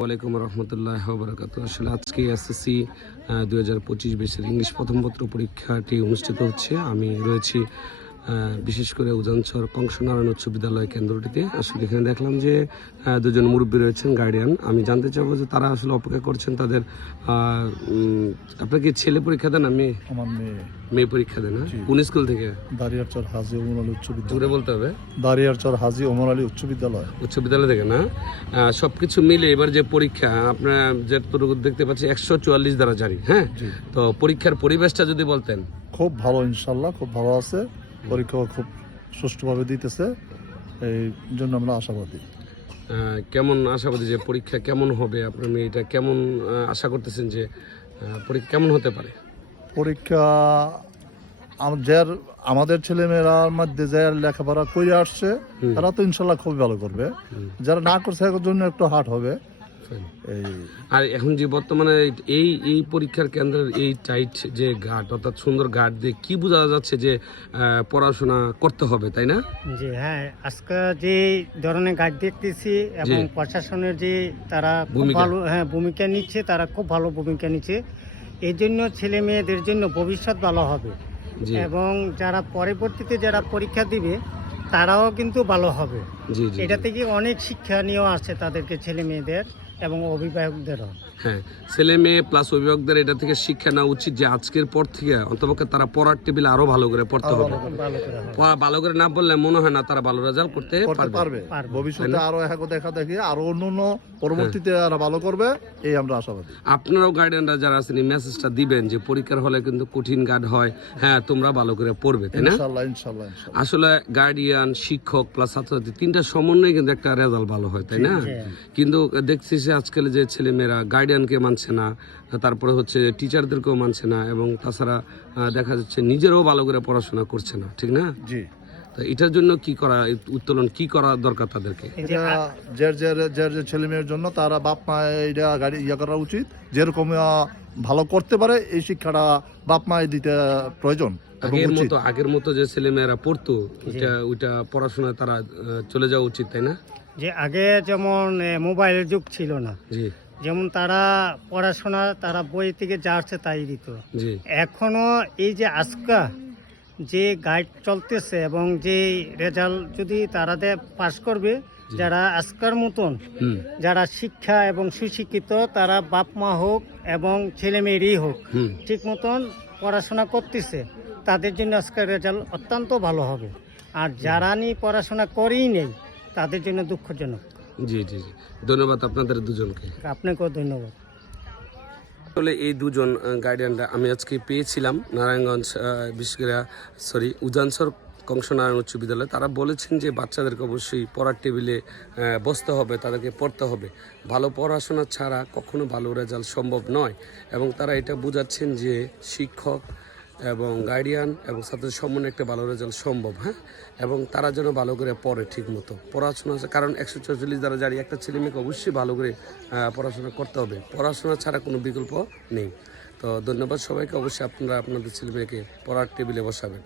ওয়ালাইকুম রহমতুল্লাহ বরকাত আসলে আজকে এসএসসি দু হাজার পঁচিশ বিশের ইংলিশ প্রথম পত্র পরীক্ষাটি অনুষ্ঠিত হচ্ছে। আমি রয়েছি বিশেষ করে উজানচর কংসনারায়ণ উচ্চ বিদ্যালয় কেন্দ্রটিতে। আসলে এখানে দেখলাম যে দুজন মুরব্বী রয়েছেন গার্ডিয়ান আমি জানতে চাবো যে তারা আসলে অপেক্ষা করছেন তাদের আহ, উম, আপনার কি ছেলে পরীক্ষা দেন মেয়ে? আমার মেয়ে। মেয়ে পরীক্ষা দেন কোন স্কুল থেকে? দাঁড়িয়ারচর হাজি ওমর আলী উচ্চ দূরে বিদ্যালয় বলতে হবে? দাঁড়িয়ারচর হাজি ওমর আলী উচ্চ বিদ্যালয়। উচ্চ বিদ্যালয় থেকে না? সব কিছু মিলে এবার যে পরীক্ষা আপনার যতটুকু দেখতে পাচ্ছি একশো চুয়াল্লিশ দ্বারা জারি হ্যাঁ? তো পরীক্ষার পরিবেশটা যদি বলতেন। খুব ভালো ইনশাল্লাহ খুব ভালো আছে। পরীক্ষাও খুব সুষ্ঠুভাবে দিতেছে এই জন্য আমরা আশাবাদী। কেমন আশাবাদী যে পরীক্ষা কেমন হবে? আপনার মেয়েটা কেমন আশা করতেছেন যে পরীক্ষা কেমন হতে পারে? পরীক্ষা যার আমাদের ছেলেমেয়েরার মধ্যে যারা লেখাপড়া করে আসছে তারা তো ইনশাল্লাহ খুবই ভালো করবে। যারা না করছে জন্য একটু হার্ড হবে। আর এখন যে বর্তমানে এই এই পরীক্ষার কেন্দ্রের এই টাইট যে ঘাট অর্থাৎ সুন্দর ঘাট দিয়ে কি বোঝা যাচ্ছে যে পড়াশোনা করতে হবে তাই না? জি হ্যাঁ আজকে যে ধরনের গাইড দেখতেছি এবং প্রশাসনের যে তারা খুব। ভালো হ্যাঁ ভূমিকা নিচ্ছে তারা খুব ভালো ভূমিকা নিচ্ছে। এই জন্য ছেলে মেয়েদের জন্য ভবিষ্যৎ ভালো হবে। এবং যারা পরবর্তীতে যারা পরীক্ষা দিবে তারাও কিন্তু ভালো হবে। এটা থেকে অনেক শিক্ষণীয় আছে তাদেরকে ছেলে মেয়েদের। এবং অভিভাবকদেরও। হ্যাঁ ছেলে মেয়ে প্লাস অভিভাবকদের এটা থেকে শিক্ষা নেওয়া উচিত যে আজকের পর থেকে অন্তপক্ষে তারা পড়ার টেবিলে আরও ভালো করে পড়তে হবে। ভালো করে না পড়লে মনে হয় না তারা ভালো রেজাল্ট করতে পারবে। ভবিষ্যতে আরও এক দেখা দেখি আরও অন্য অন্য পরবর্তীতে আর ভালো করবে এই আমরা আশাবাদী। আপনারাও গার্ডিয়ানরা যারা আছেন এই মেসেজটা দিবেন যে পরীক্ষার হলে কিন্তু কঠিন গার্ড হয়। হ্যাঁ তোমরা ভালো করে পড়বে তাই না? আসলে গার্ডিয়ান শিক্ষক প্লাস ছাত্রছাত্রী তিনটা সমন্বয়ে কিন্তু একটা রেজাল্ট ভালো হয় তাই না? কিন্তু দেখছি যে আজকাল যে ছেলে ছেলেমেয়েরা গার্ডিয়ানকে মানছে না তারপরে হচ্ছে টিচারদেরকেও মানছে না এবং তাছাড়া দেখা যাচ্ছে নিজেরাও ভালো করে পড়াশোনা করছে না ঠিক না? জি। তো এটার জন্য কি করা উত্তোলন কি করা দরকার তাদেরকে? যার যার যার ছেলে মেয়ের জন্য তারা বাপ মা এটা গাড়ি ইয়ে করা উচিত যেরকম ভালো করতে পারে এই শিক্ষাটা বাপ মা দিতে প্রয়োজন আগের মতো আগের মতো যে ছেলেমেয়েরা পড়তো ওইটা ওইটা পড়াশোনায় তারা চলে যাওয়া উচিত তাই না? যে আগে যেমন মোবাইলের যুগ ছিল না। যেমন তারা পড়াশোনা তারা বই থেকে যা আসছে তাই দিত। এখনও এই যে আজকা যে গাইড চলতেছে এবং যে রেজাল্ট যদি তারা পাস করবে যারা আজকার মতন যারা শিক্ষা এবং সুশিক্ষিত তারা বাপ মা হোক এবং ছেলে মেয়েরই হোক ঠিক মতন পড়াশোনা করতেছে তাদের জন্য আজকের রেজাল্ট অত্যন্ত ভালো হবে। আর যারা নিয়ে পড়াশোনা করেই নেই তাদের জন্য দুঃখজনক। জি জি জি। ধন্যবাদ আপনাদের দুজনকে। আপনাকেও ধন্যবাদ। আসলে এই দুজন গার্ডিয়ানরা আমি আজকে পেয়েছিলাম নারায়ণগঞ্জ আহ, সরি উজানসর কংসনারায়ণ উচ্চ বিদ্যালয়। তারা বলেছেন যে বাচ্চাদেরকে অবশ্যই পড়ার টেবিলে বসতে হবে তাদেরকে পড়তে হবে। ভালো পড়াশোনা ছাড়া কখনো ভালো রেজাল্ট সম্ভব নয় এবং তারা এটা বোঝাচ্ছেন যে শিক্ষক এবং গার্ডিয়ান এবং ছাত্রদের সম্মানে একটা ভালো রেজাল্ট সম্ভব হ্যাঁ? এবং তারা যেন ভালো করে পড়ে ঠিক মতো পড়াশোনা কারণ একশো চল্লিশ দ্বারা জারি একটা ছেলে মেয়েকে অবশ্যই ভালো করে পড়াশোনা করতে হবে। পড়াশোনা ছাড়া কোনো বিকল্প নেই। তো ধন্যবাদ সবাইকে। অবশ্যই আপনারা আপনাদের ছেলে মেয়েকে পড়ার টেবিলে বসাবেন।